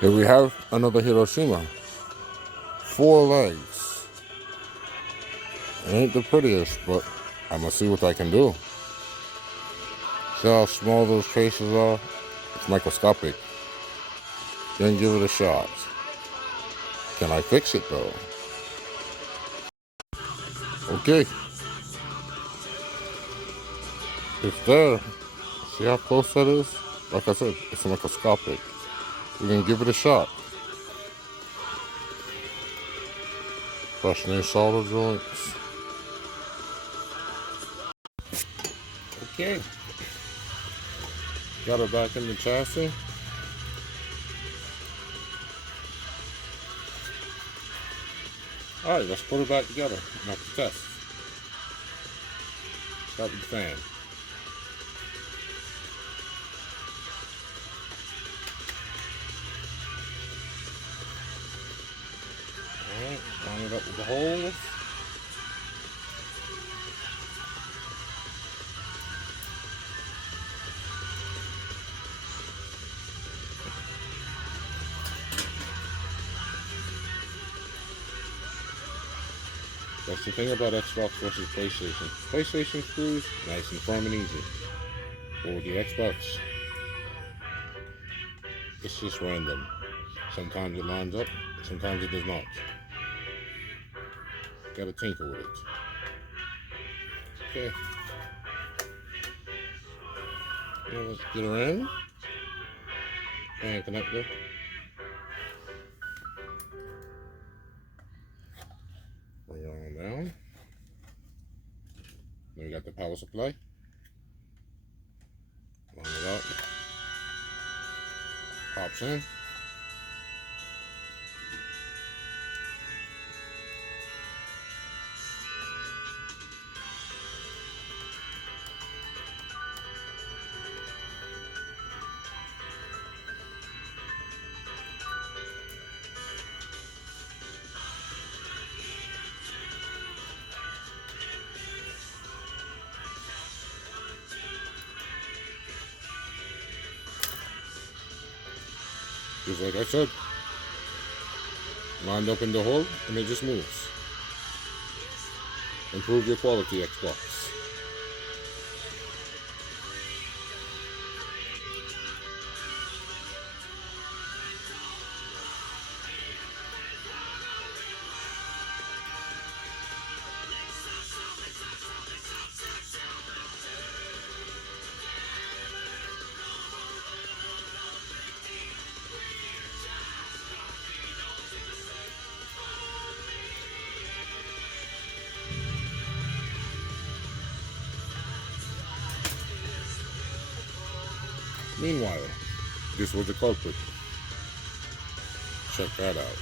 Here we have another Hiroshima. 4 legs. It ain't the prettiest, but I'm gonna see what I can do. See how small those traces are? It's microscopic. Then give it a shot. Can I fix it though? Okay. It's there. See how close that is? Like I said, it's microscopic. We're gonna give it a shot. Freshening solder joints. Okay. Got it back in the chassis. Alright, let's put it back together. Now to test. Start with the fan. Alright, line it up with the holes. That's the thing about Xbox versus PlayStation. PlayStation screws, nice and firm and easy. But with the Xbox, it's just random. Sometimes it lines up, sometimes it does not. Gotta tinker with it. Okay. Now let's get her in. Fan connector. Bring it on down. Then we got the power supply. Line it up. Pops in. Just like I said, lined up in the hole and it just moves. Improve your quality, Xbox. Meanwhile, this was the culprit. Check that out.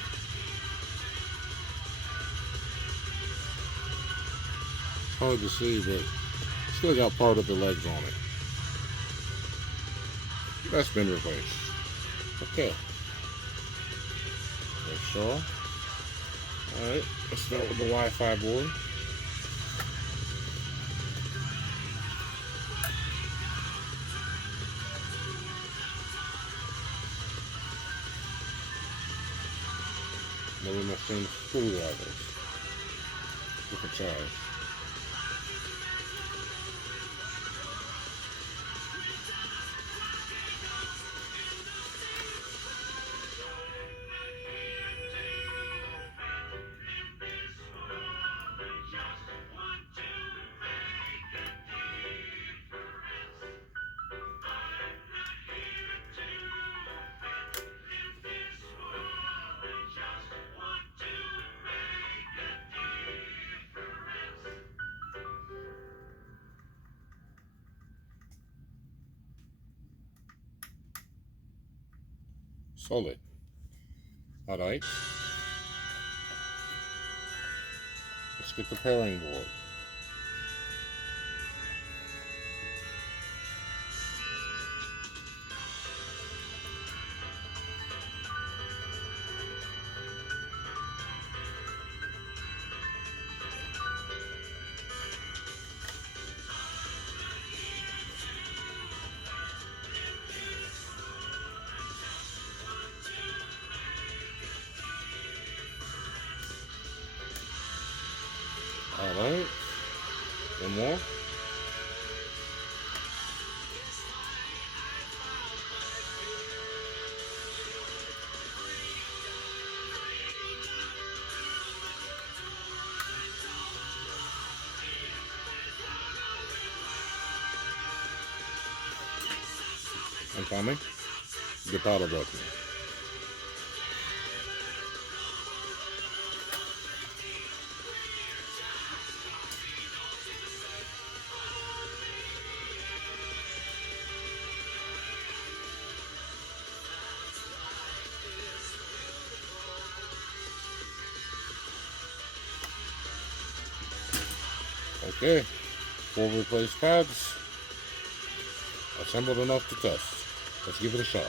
Hard to see, but still got part of the legs on it. That's been replaced. Okay. Make sure. Alright, let's start with the Wi-Fi board. Then we must send screwdrivers. Different size. Solid. Alright. Let's get the pairing board. more. And finally, the powder button. Okay, 4 replaced pads, assembled enough to test. Let's give it a shot.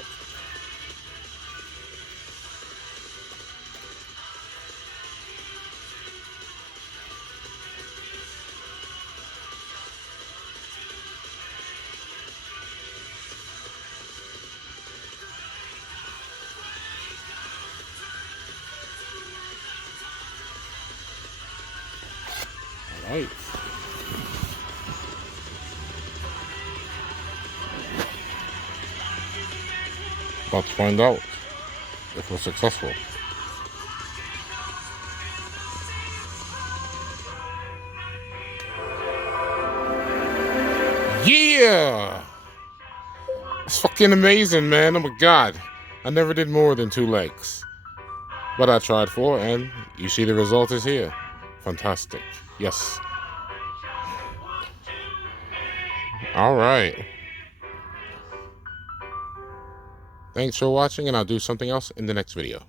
All right. About to find out if we're successful. Yeah! It's fucking amazing, man. Oh my god. I never did more than 2 legs. But I tried 4, and you see the result is here. Fantastic. Yes. Alright. Thanks for watching, and I'll do something else in the next video.